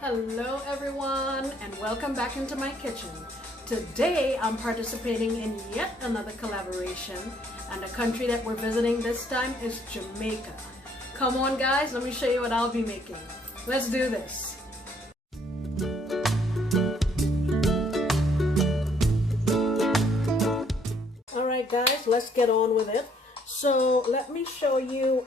Hello everyone and welcome back into my kitchen. Today I'm participating in yet another collaboration, and the country that we're visiting this time is Jamaica. Come on guys, let me show you what I'll be making. Let's do this. Alright guys, let's get on with it. So let me show you,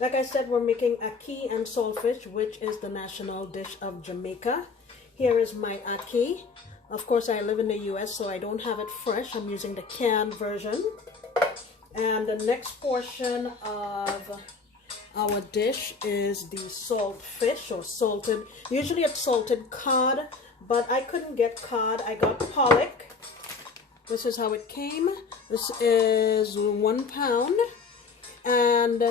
like I said, we're making ackee and saltfish, which is the national dish of Jamaica. Here is my ackee. Of course, I live in the US, so I don't have it fresh. I'm using the canned version. And the next portion of our dish is the saltfish, or salted. Usually it's salted cod, but I couldn't get cod. I got pollock. This is how it came. This is 1 pound. And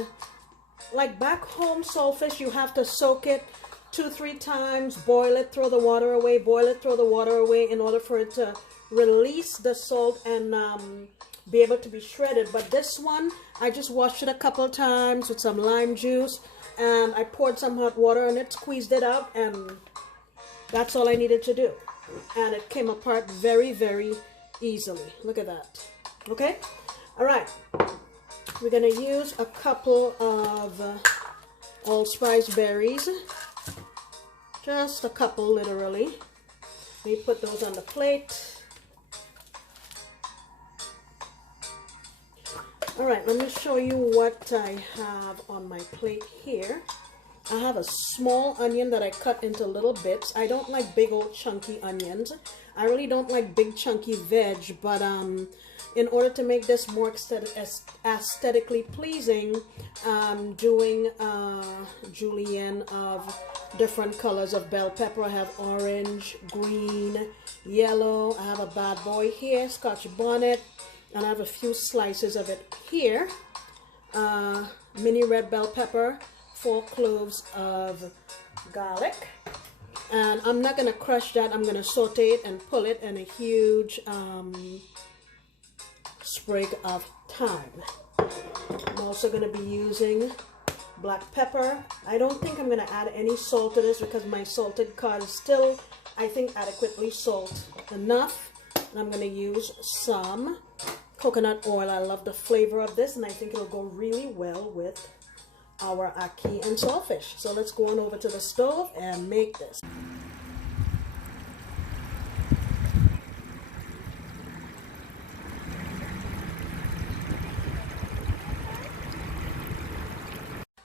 like back home, saltfish, you have to soak it 2-3 times, boil it, throw the water away, boil it, throw the water away in order for it to release the salt and be able to be shredded. But this one, I just washed it a couple times with some lime juice, and I poured some hot water on it, squeezed it out, and that's all I needed to do. And it came apart very, very easily. Look at that. Okay? All right. We're going to use a couple of allspice berries. Just a couple, literally. Let me put those on the plate. Alright, let me show you what I have on my plate here. I have a small onion that I cut into little bits. I don't like big old chunky onions. I really don't like big chunky veg, but in order to make this more aesthetically pleasing, I'm doing a julienne of different colors of bell pepper. I have orange, green, yellow. I have a bad boy here, Scotch bonnet, and I have a few slices of it here. Mini red bell pepper, 4 cloves of garlic. And I'm not going to crush that. I'm going to saute it and pull it in a huge sprig of thyme. I'm also going to be using black pepper. I don't think I'm going to add any salt to this because my salted cod is still, I think, adequately salt enough. And I'm going to use some coconut oil. I love the flavor of this, and I think it'll go really well with our ackee and saltfish. So let's go on over to the stove and make this.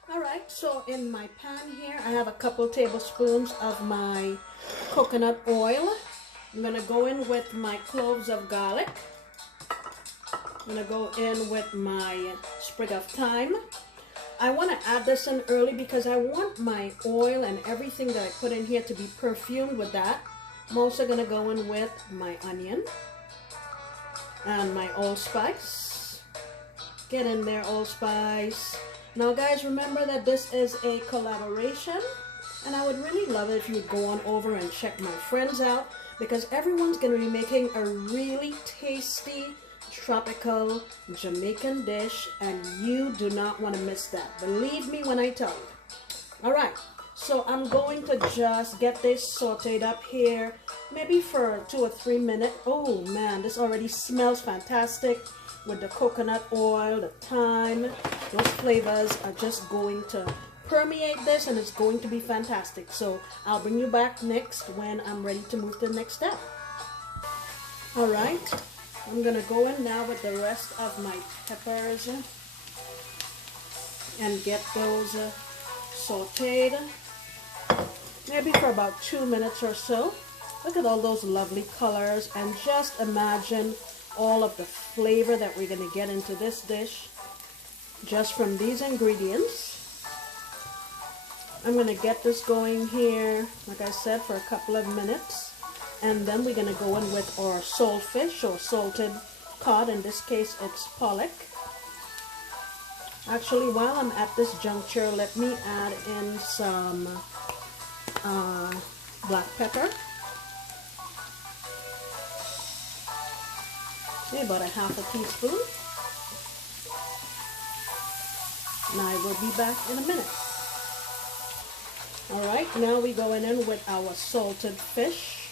Alright, so in my pan here, I have a couple tablespoons of my coconut oil. I'm going to go in with my cloves of garlic. I'm going to go in with my sprig of thyme. I want to add this in early because I want my oil and everything that I put in here to be perfumed with that. I'm also going to go in with my onion and my allspice. Get in there, allspice. Now guys, remember that this is a collaboration, and I would really love it if you would go on over and check my friends out, because everyone's going to be making a really tasty tropical Jamaican dish, and you do not want to miss that. Believe me when I tell you. Alright, so I'm going to just get this sauteed up here, maybe for 2 or 3 minutes. Oh man, this already smells fantastic with the coconut oil, the thyme. Those flavors are just going to permeate this, and it's going to be fantastic. So I'll bring you back next when I'm ready to move to the next step. Alright. I'm going to go in now with the rest of my peppers and get those sauteed, maybe for about 2 minutes or so. Look at all those lovely colors, and just imagine all of the flavor that we're going to get into this dish just from these ingredients. I'm going to get this going here, like I said, for a couple of minutes. And then we're going to go in with our saltfish, or salted cod. In this case, it's pollock. Actually, while I'm at this juncture, let me add in some black pepper. Maybe about a ½ teaspoon. And I will be back in a minute. All right, now we going in with our salted fish.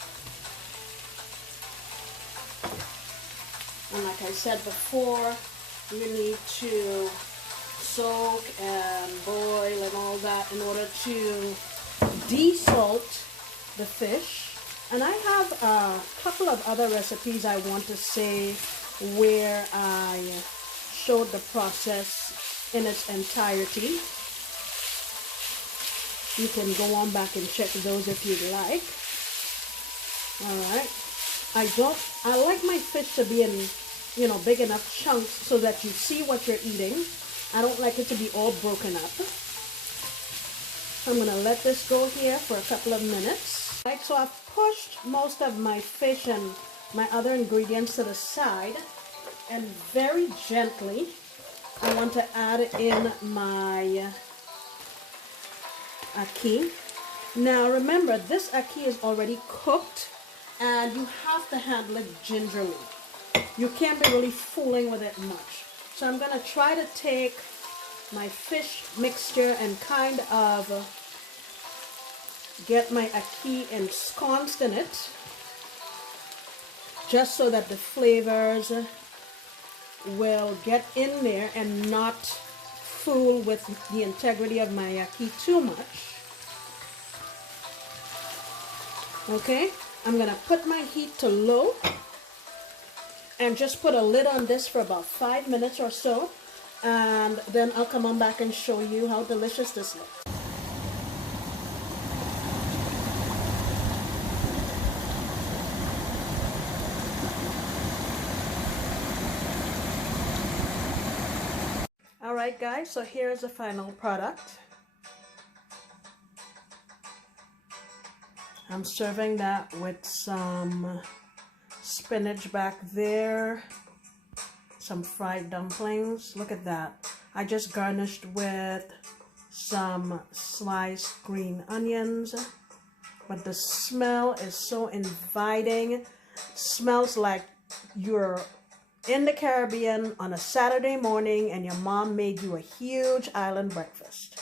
And like I said before, you need to soak and boil and all that in order to de-salt the fish. And I have a couple of other recipes I want to say where I showed the process in its entirety. You can go on back and check those if you'd like. Alright. I like my fish to be in, you know, big enough chunks so that you see what you're eating. I don't like it to be all broken up. I'm going to let this go here for a couple of minutes. Right, so I've pushed most of my fish and my other ingredients to the side. And very gently, I want to add in my ackee. Now remember, this ackee is already cooked and you have to handle it gingerly. You can't be really fooling with it much. So I'm going to try to take my fish mixture and kind of get my ackee ensconced in it, just so that the flavors will get in there and not fool with the integrity of my ackee too much. Okay, I'm gonna put my heat to low and just put a lid on this for about 5 minutes or so, and then I'll come on back and show you how delicious this looks. Alright guys, so here's the final product. I'm serving that with some spinach back there, some fried dumplings. Look at that. I just garnished with some sliced green onions. But the smell is so inviting. It smells like you're in the Caribbean on a Saturday morning and your mom made you a huge island breakfast.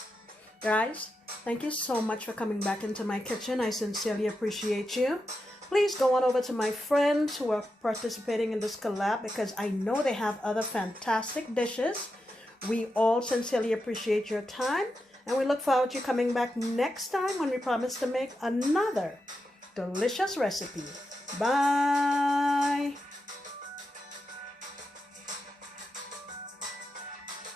Guys, thank you so much for coming back into my kitchen. I sincerely appreciate you. Please go on over to my friends who are participating in this collab, because I know they have other fantastic dishes. We all sincerely appreciate your time, and we look forward to you coming back next time when we promise to make another delicious recipe. Bye!